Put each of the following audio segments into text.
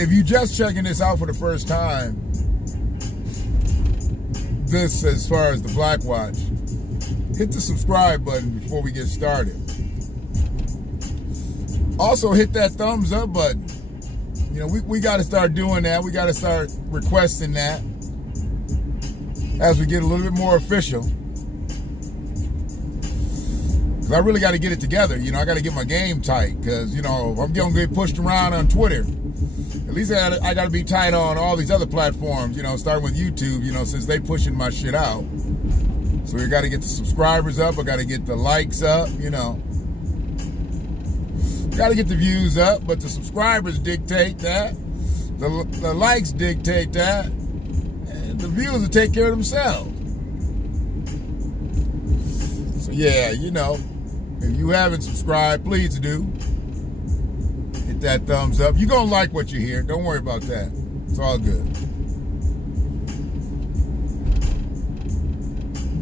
if you just checking this out for the first time, this as far as the BlackWatch, hit the subscribe button before we get started. Also hit that thumbs up button. You know, we got to start doing that. We got to start requesting that as we get a little bit more official. Because I really got to get it together. You know, I got to get my game tight. Because, you know, if I'm going to get pushed around on Twitter, at least I got to be tight on all these other platforms, you know, starting with YouTube, you know, since they pushing my shit out. So we got to get the subscribers up. I got to get the likes up, you know. Got to get the views up, but the subscribers dictate that. The likes dictate that. And the views will take care of themselves. So yeah, you know, if you haven't subscribed, please do. Hit that thumbs up. You're going to like what you hear. Don't worry about that. It's all good.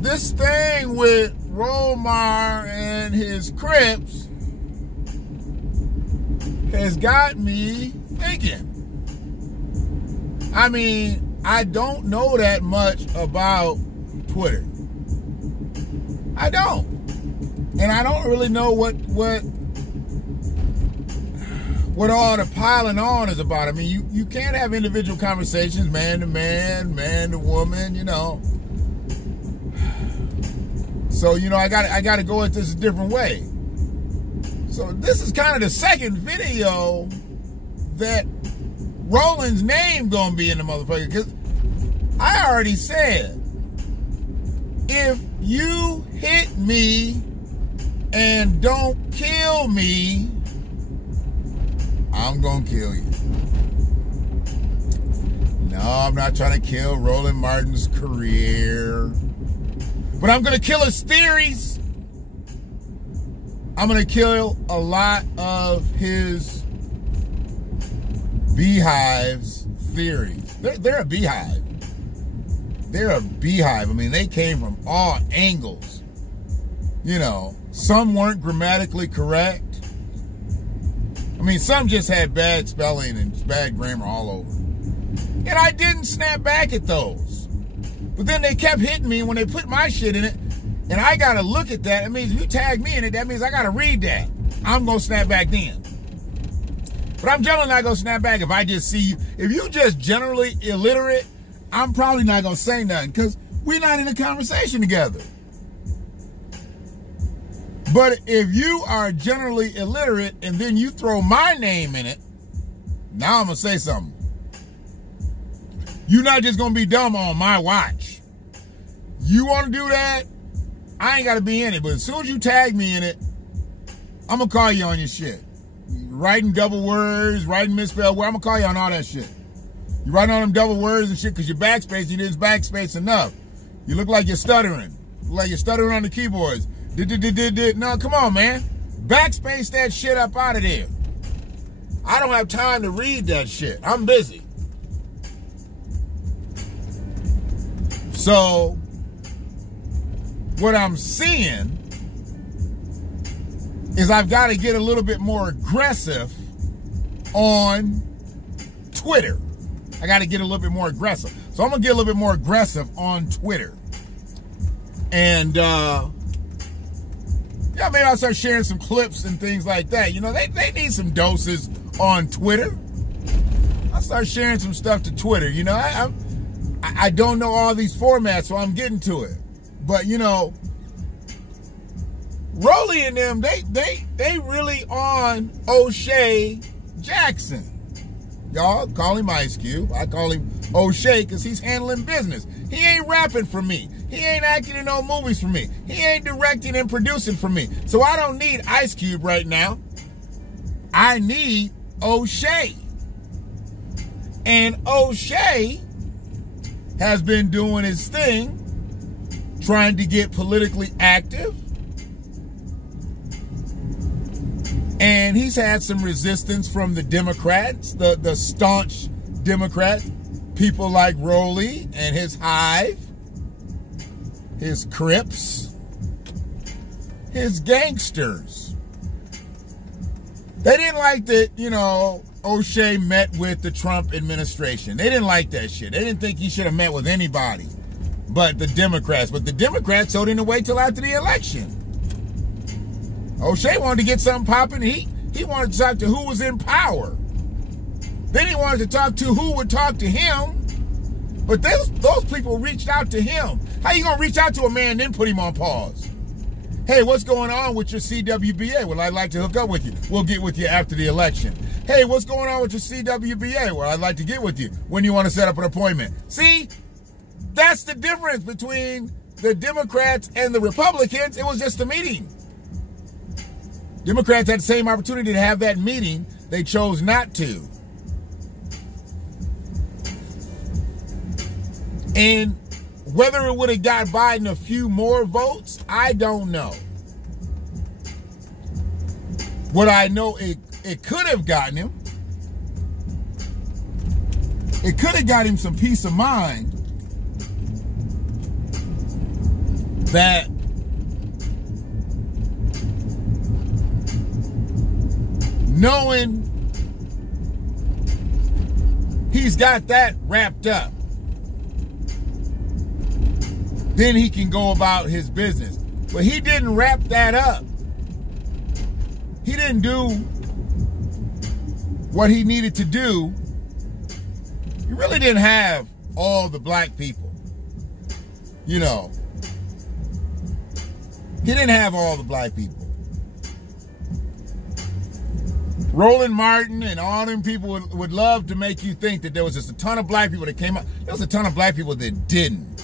This thing with MarMar and his Crips has got me thinking. I mean, I don't know that much about Twitter. I don't. And I don't really know what all the piling on is about. I mean, you can't have individual conversations, man to man, man to woman, you know. So, you know, I got to go at this a different way. So this is kind of the second video that Rolling's name gonna be in the motherfucker, because I already said, if you hit me and don't kill me, I'm gonna kill you. No, I'm not trying to kill Roland Martin's career, but I'm gonna kill his theories. I'm going to kill a lot of his beehive's theories. They're a beehive. They're a beehive. I mean, they came from all angles. You know, some weren't grammatically correct. I mean, some just had bad spelling and bad grammar all over. And I didn't snap back at those. But then they kept hitting me when they put my shit in it. And I got to look at that. It means if you tag me in it, that means I got to read that. I'm going to snap back then. But I'm generally not going to snap back if I just see you. If you just generally illiterate, I'm probably not going to say nothing because we're not in a conversation together. But if you are generally illiterate and then you throw my name in it, now I'm going to say something. You're not just going to be dumb on my watch. You want to do that? I ain't got to be in it, but as soon as you tag me in it, I'm going to call you on your shit. Writing double words, writing misspelled words, I'm going to call you on all that shit. You writing on them double words and shit because you're backspace, you didn't backspace enough. You look like you're stuttering. You look like you're stuttering on the keyboards. No, come on, man. Backspace that shit up out of there. I don't have time to read that shit. I'm busy. So what I'm seeing is I've got to get a little bit more aggressive on Twitter. I got to get a little bit more aggressive. So I'm going to get a little bit more aggressive on Twitter. And, yeah, maybe I'll start sharing some clips and things like that. You know, they need some doses on Twitter. I'll start sharing some stuff to Twitter. You know, I don't know all these formats, so I'm getting to it. But, you know, Rollie and them, they really on O'Shea Jackson. Y'all call him Ice Cube. I call him O'Shea because he's handling business. He ain't rapping for me. He ain't acting in no movies for me. He ain't directing and producing for me. So I don't need Ice Cube right now. I need O'Shea. And O'Shea has been doing his thing, trying to get politically active. And he's had some resistance from the Democrats, the staunch Democrats, people like Rollie and his hive, his Crips, his gangsters. They didn't like that, you know, O'Shea met with the Trump administration. They didn't like that shit. They didn't think he should have met with anybody but the Democrats. But the Democrats told him to wait till after the election. O'Shea wanted to get something popping. He wanted to talk to who was in power. Then he wanted to talk to who would talk to him. But those people reached out to him. How you gonna reach out to a man and then put him on pause? Hey, what's going on with your CWBA? Well, I'd like to hook up with you. We'll get with you after the election. Hey, what's going on with your CWBA? Well, I'd like to get with you. When you want to set up an appointment? See, that's the difference between the Democrats and the Republicans. It was just a meeting. Democrats had the same opportunity to have that meeting. They chose not to. And whether it would have got Biden a few more votes, I don't know. What I know, it could have gotten him. It could have got him some peace of mind that knowing he's got that wrapped up, then he can go about his business. But he didn't wrap that up. He didn't do what he needed to do. He really didn't have all the black people. You know, he didn't have all the black people. Roland Martin and all them people would love to make you think that there was just a ton of black people that came out. There was a ton of black people that didn't.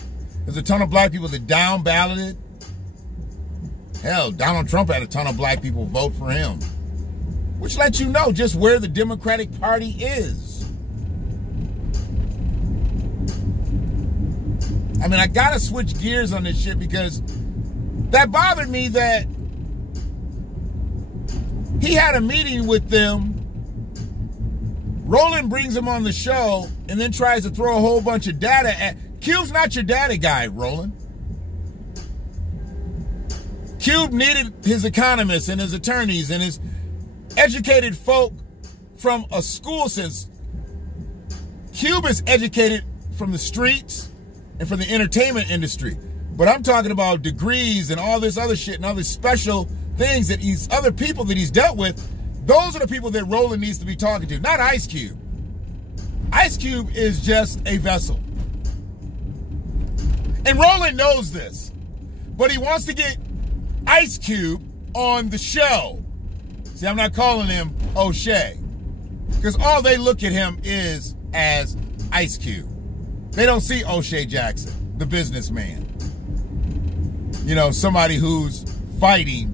There's a ton of black people that down balloted. Hell, Donald Trump had a ton of black people vote for him. Which lets you know just where the Democratic Party is. I mean, I gotta switch gears on this shit because that bothered me that he had a meeting with them. Roland brings him on the show and then tries to throw a whole bunch of data at. Cube's not your data guy, Roland. Cube needed his economists and his attorneys and his educated folk from a school sense. Cube is educated from the streets and from the entertainment industry. But I'm talking about degrees and all this other shit and other special things that these other people that he's dealt with. Those are the people that Roland needs to be talking to, not Ice Cube. Ice Cube is just a vessel. And Roland knows this, but he wants to get Ice Cube on the show. See, I'm not calling him O'Shea, because all they look at him is as Ice Cube. They don't see O'Shea Jackson, the businessman. You know, somebody who's fighting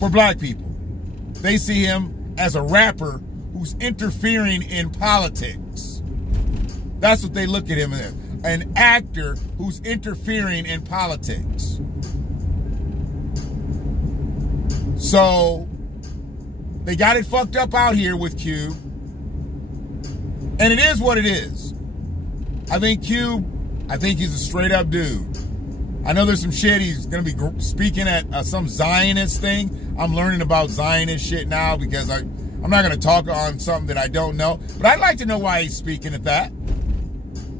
for black people. They see him as a rapper who's interfering in politics. That's what they look at him as. An actor who's interfering in politics. So they got it fucked up out here with Cube. And it is what it is. I think Cube, he's a straight up dude. I know there's some shit he's going to be speaking at some Zionist thing. I'm learning about Zionist shit now because I'm not going to talk on something that I don't know. But I'd like to know why he's speaking at that.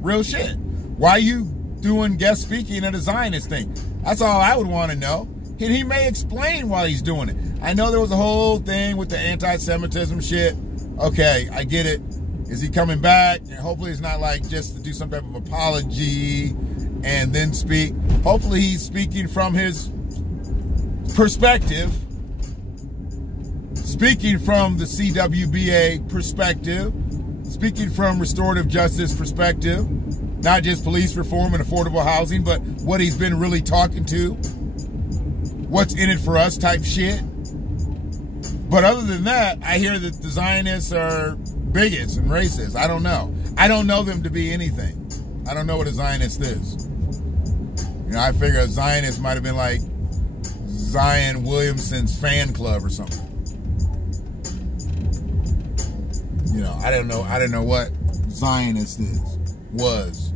Real shit. Why you doing guest speaking at a Zionist thing? That's all I would want to know. And he may explain why he's doing it. I know there was a whole thing with the anti-Semitism shit. Okay, I get it. Is he coming back? And hopefully it's not like just to do some type of apology and then speak. Hopefully he's speaking from his perspective. Speaking from the CWBA perspective. Speaking from restorative justice perspective. Not just police reform and affordable housing, but what he's been really talking to. What's in it for us type shit. But other than that, I hear that the Zionists are bigots and racists. I don't know. I don't know them to be anything. I don't know what a Zionist is. You know, I figure a Zionist might have been like Zion Williamson's fan club or something. You know, I don't know what Zionist was.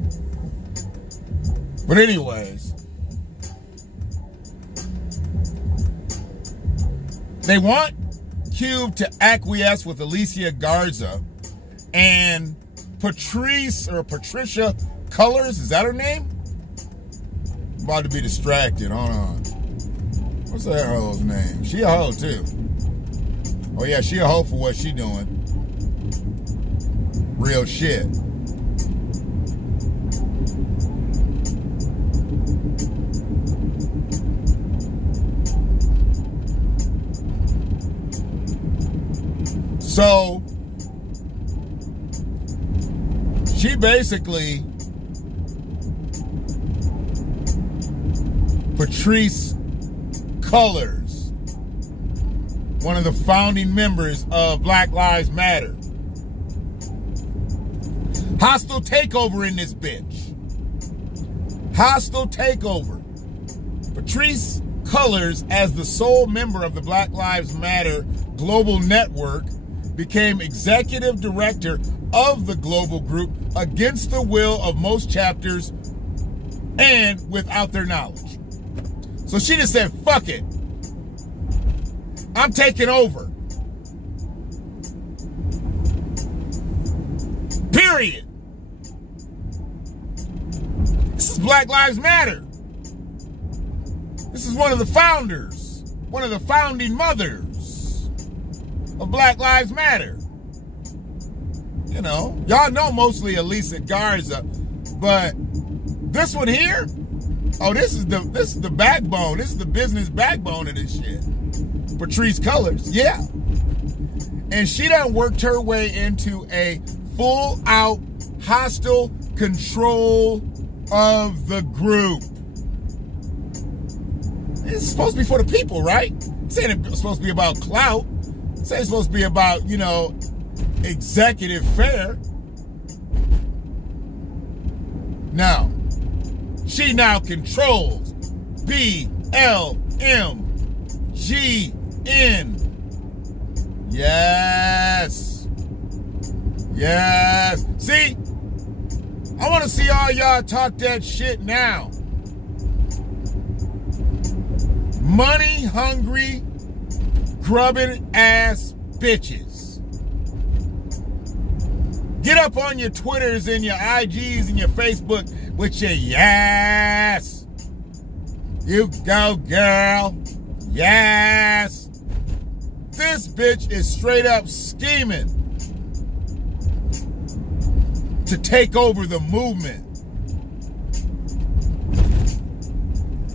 But anyways, they want Cube to acquiesce with Alicia Garza and Patrisse or Patricia Cullors. Is that her name? I'm about to be distracted. Hold on. What's that hoe's name? She a hoe too. Oh yeah, she a hoe for what she doing. Real shit. So, she basically, Patrisse Cullors, one of the founding members of Black Lives Matter. Hostile takeover in this bitch. Hostile takeover. Patrisse Cullors, as the sole member of the Black Lives Matter Global Network, became executive director of the global group against the will of most chapters and without their knowledge. So she just said, fuck it. I'm taking over. Period. This is Black Lives Matter. This is one of the founders, one of the founding mothers of Black Lives Matter. You know, y'all know mostly Alicia Garza, but this one here, oh, this is the backbone. This is the business backbone of this shit. Patrisse Cullors, yeah. And she done worked her way into a full-out hostile control of the group. It's supposed to be for the people, right? Saying it's supposed to be about clout. Say it's supposed to be about, you know, executive fare. Now, she now controls BLMGN. Yes. Yes. See, I want to see all y'all talk that shit now. Money hungry, grubbing ass bitches. Get up on your Twitters and your IGs and your Facebook with your yes. You go, girl. Yes. This bitch is straight up scheming to take over the movement.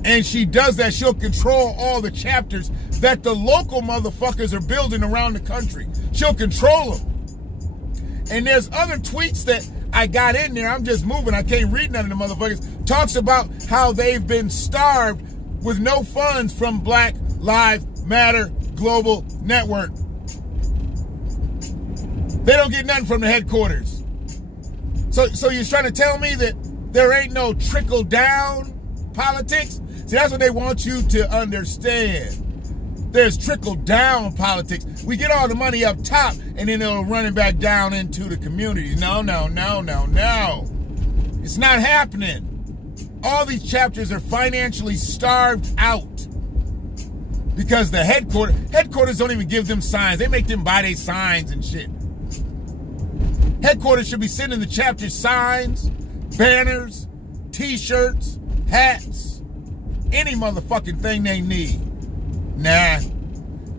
And she does that. She'll control all the chapters that the local motherfuckers are building around the country. She'll control them. And there's other tweets that I got in there. I'm just moving. I can't read none of the motherfuckers. Talks about how they've been starved with no funds from Black Lives Matter Global Network. They don't get nothing from the headquarters. So you're trying to tell me that there ain't no trickle down politics? See, that's what they want you to understand. There's trickle down politics. We get all the money up top and then it'll run it back down into the community. No, no, no, no, no. It's not happening. All these chapters are financially starved out because the headquarters don't even give them signs. They make them buy their signs and shit. Headquarters should be sending the chapters signs, banners, t-shirts, hats, any motherfucking thing they need. Nah,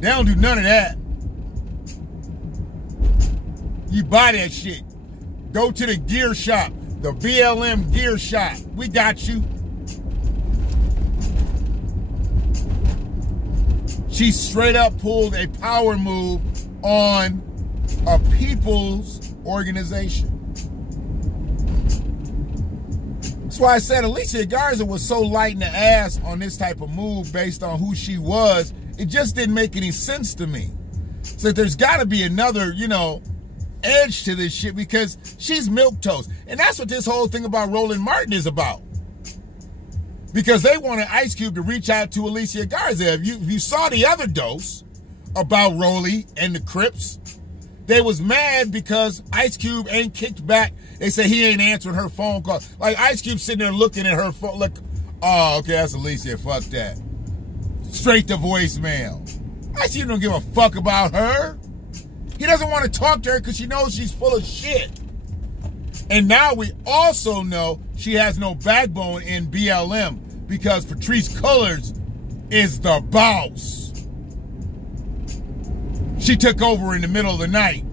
they don't do none of that. You buy that shit. Go to the gear shop, the BLM gear shop. We got you. She straight up pulled a power move on a people's organization. That's why I said Alicia Garza was so light in the ass on this type of move based on who she was. It just didn't make any sense to me. So there's got to be another, you know, edge to this shit because she's milquetoast. And that's what this whole thing about Rollie Martin is about. Because they wanted Ice Cube to reach out to Alicia Garza. If you saw the other dose about Rollie and the Crips, they was mad because Ice Cube ain't kicked back. They say he ain't answering her phone call. Like Ice Cube sitting there looking at her phone, like, oh, okay, that's Alicia, fuck that. Straight to voicemail. ICU don't give a fuck about her. He doesn't want to talk to her because she knows she's full of shit. And now we also know she has no backbone in BLM because Patrisse Cullors is the boss. She took over in the middle of the night.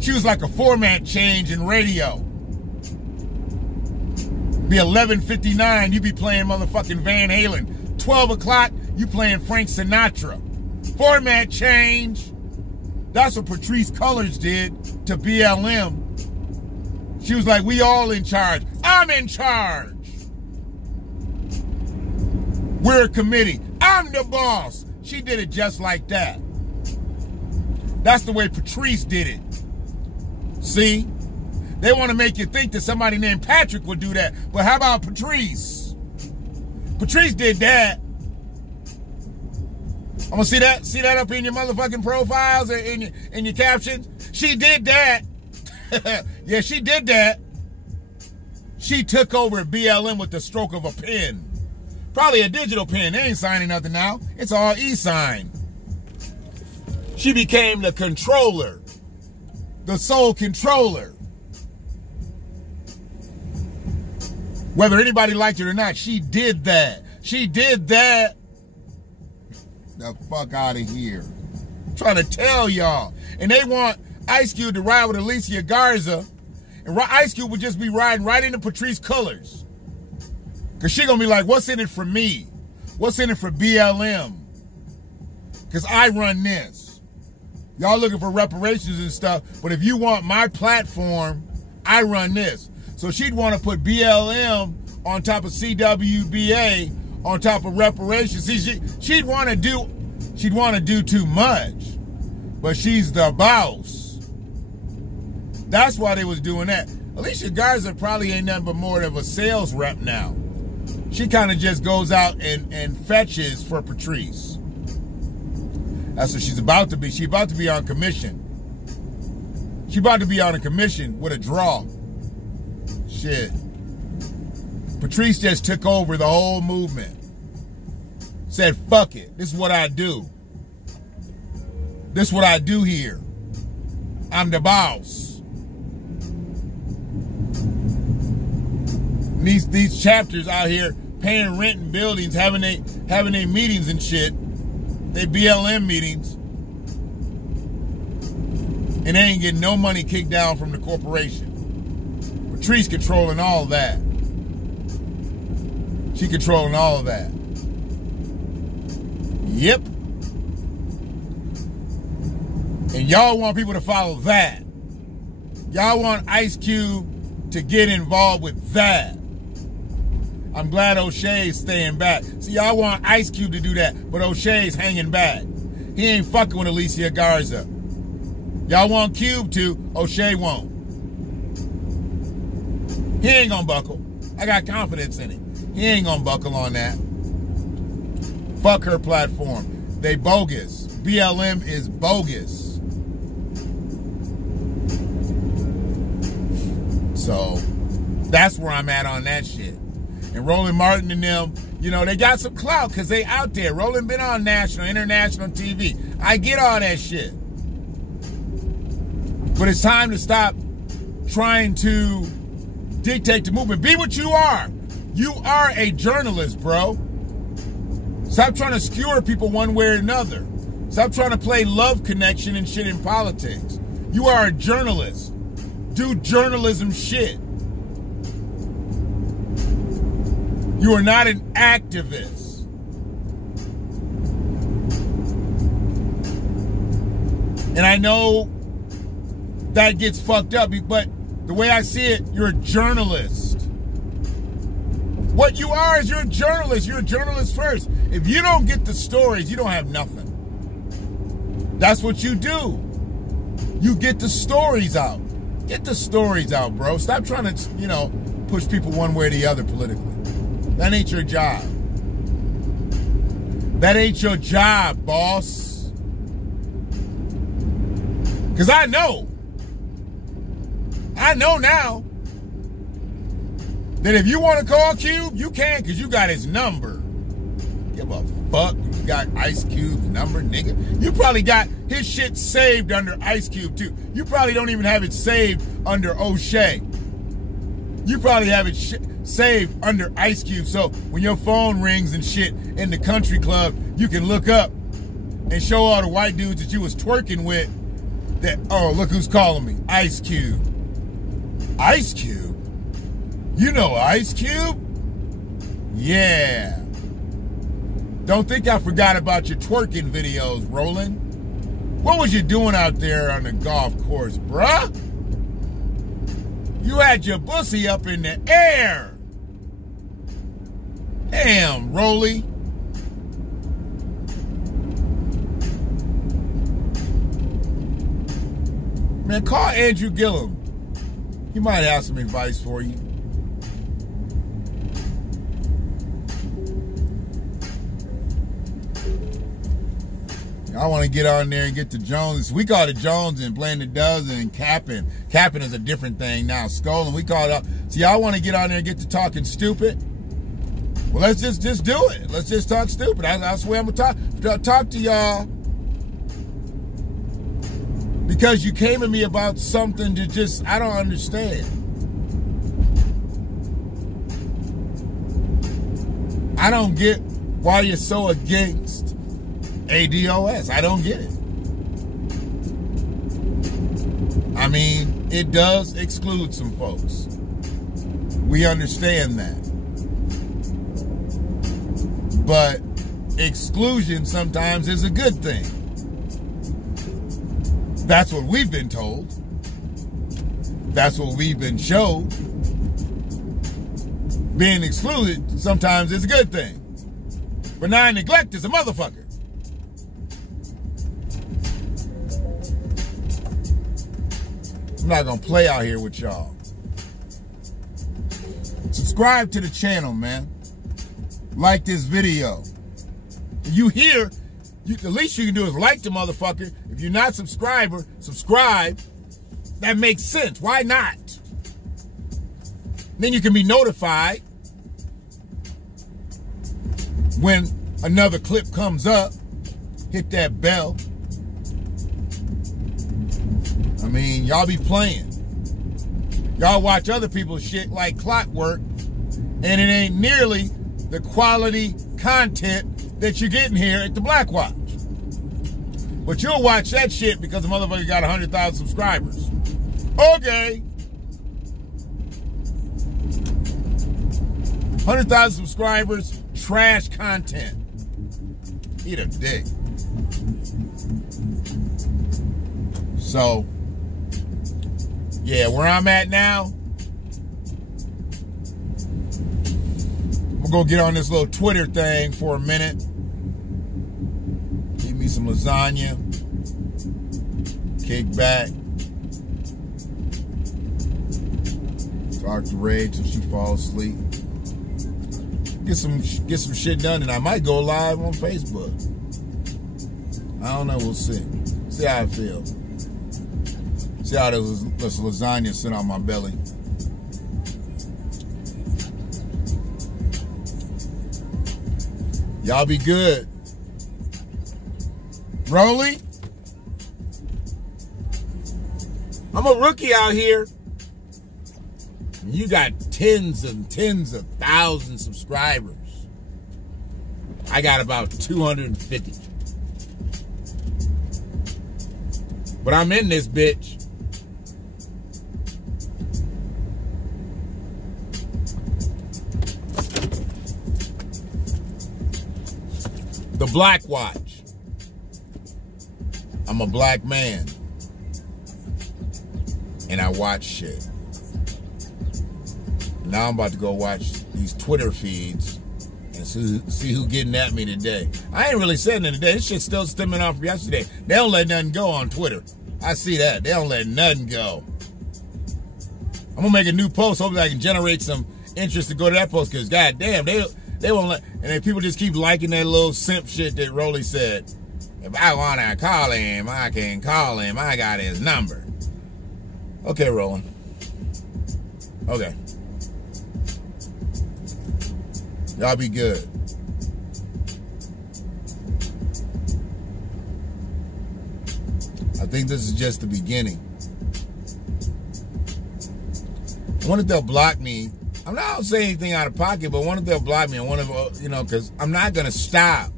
She was like a format change in radio. Be 11:59, you be playing motherfucking Van Halen. 12 o'clock, you playing Frank Sinatra. Format change. That's what Patrisse Cullors did to BLM. She was like, we all in charge. I'm in charge. We're a committee. I'm the boss. She did it just like that. That's the way Patrisse did it. See? They want to make you think that somebody named Patrick would do that. But how about Patrisse? Patrisse did that. I'm going to see that. See that up in your motherfucking profiles and in your captions? She did that. Yeah, she did that. She took over BLM with the stroke of a pen. Probably a digital pen. They ain't signing nothing now. It's all e-sign. She became the controller. The sole controller. Whether anybody liked it or not, she did that. She did that. The fuck out of here. I'm trying to tell y'all. And they want Ice Cube to ride with Alicia Garza. And Ice Cube would just be riding right into Patrisse Cullors. Because she going to be like, what's in it for me? What's in it for BLM? Because I run this. Y'all looking for reparations and stuff. But if you want my platform, I run this. So she'd want to put BLM on top of CWBA, on top of reparations. See, she'd want to do too much. But she's the boss. That's why they was doing that. Alicia Garza probably ain't nothing but more of a sales rep now. She kind of just goes out and fetches for Patrisse. That's what she's about to be. She's about to be on commission. She's about to be on a commission with a draw. Shit. Patrisse just took over the whole movement. Said, fuck it. This is what I do. This is what I do here. I'm the boss. These chapters out here paying rent in buildings, having they meetings and shit. They BLM meetings. And they ain't getting no money kicked down from the corporation. Patrisse controlling all of that. She controlling all of that. Yep. And y'all want people to follow that. Y'all want Ice Cube to get involved with that. I'm glad O'Shea's staying back. See, y'all want Ice Cube to do that, but O'Shea's hanging back. He ain't fucking with Alicia Garza. Y'all want Cube to, O'Shea won't. He ain't gonna buckle. I got confidence in him. He ain't gonna buckle on that. Fuck her platform. They bogus. BLM is bogus. So, that's where I'm at on that shit. And Roland Martin and them, you know, they got some clout because they out there. Roland been on national, international TV. I get all that shit. But it's time to stop trying to dictate the movement. Be what you are. You are a journalist, bro. Stop trying to skewer people one way or another. Stop trying to play love connection and shit in politics. You are a journalist. Do journalism shit. You are not an activist. And I know that gets fucked up, but the way I see it, you're a journalist. What you are is you're a journalist. You're a journalist first. If you don't get the stories, you don't have nothing. That's what you do. You get the stories out. Get the stories out, bro. Stop trying to, you know, push people one way or the other politically. That ain't your job. That ain't your job, boss. Because I know now that if you want to call Cube, you can because you got his number. Give a fuck. You got Ice Cube's number, nigga. You probably got his shit saved under Ice Cube, too. You probably don't even have it saved under O'Shea. You probably have it saved under Ice Cube. So when your phone rings and shit in the country club, you can look up and show all the white dudes that you was twerking with that, oh, look who's calling me. Ice Cube. Ice Cube? You know Ice Cube? Yeah. Don't think I forgot about your twerking videos, Rolling. What was you doing out there on the golf course, bruh? You had your pussy up in the air. Damn, Rollie. Man, call Andrew Gillum. He might have some advice for you. I want to get on there and get to Jones. We call it Jones and playing the dozen and capping. Capping is a different thing now. Scolding, we call it up. See, I want to get on there and get to talking stupid. Well, let's just do it. Let's just talk stupid. I swear I'm going to talk to y'all. Because you came at me about something that just, I don't understand. I don't get why you're so against ADOS. I don't get it. I mean, it does exclude some folks. We understand that. But exclusion sometimes is a good thing. That's what we've been told. That's what we've been showed. Being excluded sometimes is a good thing. Benign neglect is a motherfucker. I'm not going to play out here with y'all. Subscribe to the channel, man. Like this video. If you here, the least you can do is like the motherfucker. If you're not a subscriber, subscribe. That makes sense. Why not? Then you can be notified when another clip comes up. Hit that bell. I mean, y'all be playing. Y'all watch other people's shit like clockwork, and it ain't nearly the quality content that you're getting here at the BlackWatch. But you'll watch that shit because the motherfucker got 100,000 subscribers. Okay. 100,000 subscribers, trash content. Eat a dick. So, yeah, where I'm at now, I'm gonna go get on this little Twitter thing for a minute. Eat me some lasagna. Kick back. Talk to Ray till she falls asleep. Get some shit done, and I might go live on Facebook. I don't know. We'll see. See how I feel. See how this lasagna sit on my belly. Y'all be good. Rollie, I'm a rookie out here. You got tens and tens of thousands of subscribers. I got about 250. But I'm in this bitch. The BlackWatch. I'm a black man. And I watch shit. Now I'm about to go watch these Twitter feeds and see who getting at me today. I ain't really said anything today. This shit's still stemming off from yesterday. They don't let nothing go on Twitter. I see that. They don't let nothing go. I'm gonna make a new post. Hopefully I can generate some interest to go to that post, because goddamn, they won't let. And then people just keep liking that little simp shit that Rollie said. If I wanna call him, I can call him. I got his number. Okay, Roland. Okay. Y'all be good. think this is just the beginning. I wonder if they'll block me. I'm not going to say anything out of pocket, but I wonder if they'll block me. I wonder if, because I'm not going to stop.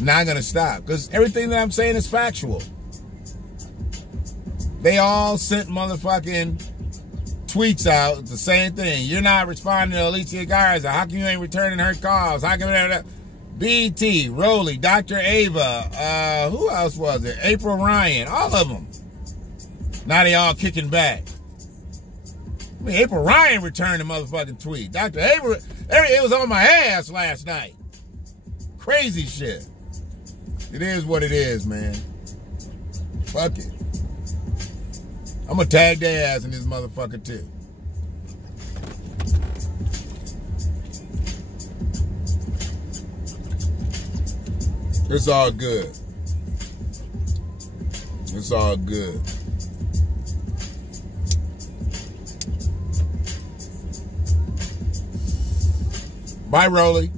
Not going to stop. Because everything that I'm saying is factual. They all sent motherfucking tweets out, the same thing. You're not responding to Alicia Garza. How come you ain't returning her calls? How come BT, Rollie, Dr. Ava, who else was it? April Ryan, all of them. Now they all kicking back. I mean, April Ryan returned the motherfucking tweet. Dr. Ava, it was on my ass last night. Crazy shit. It is what it is, man. Fuck it. I'm gonna tag their ass in this motherfucker too. It's all good. It's all good. Bye, Rollie.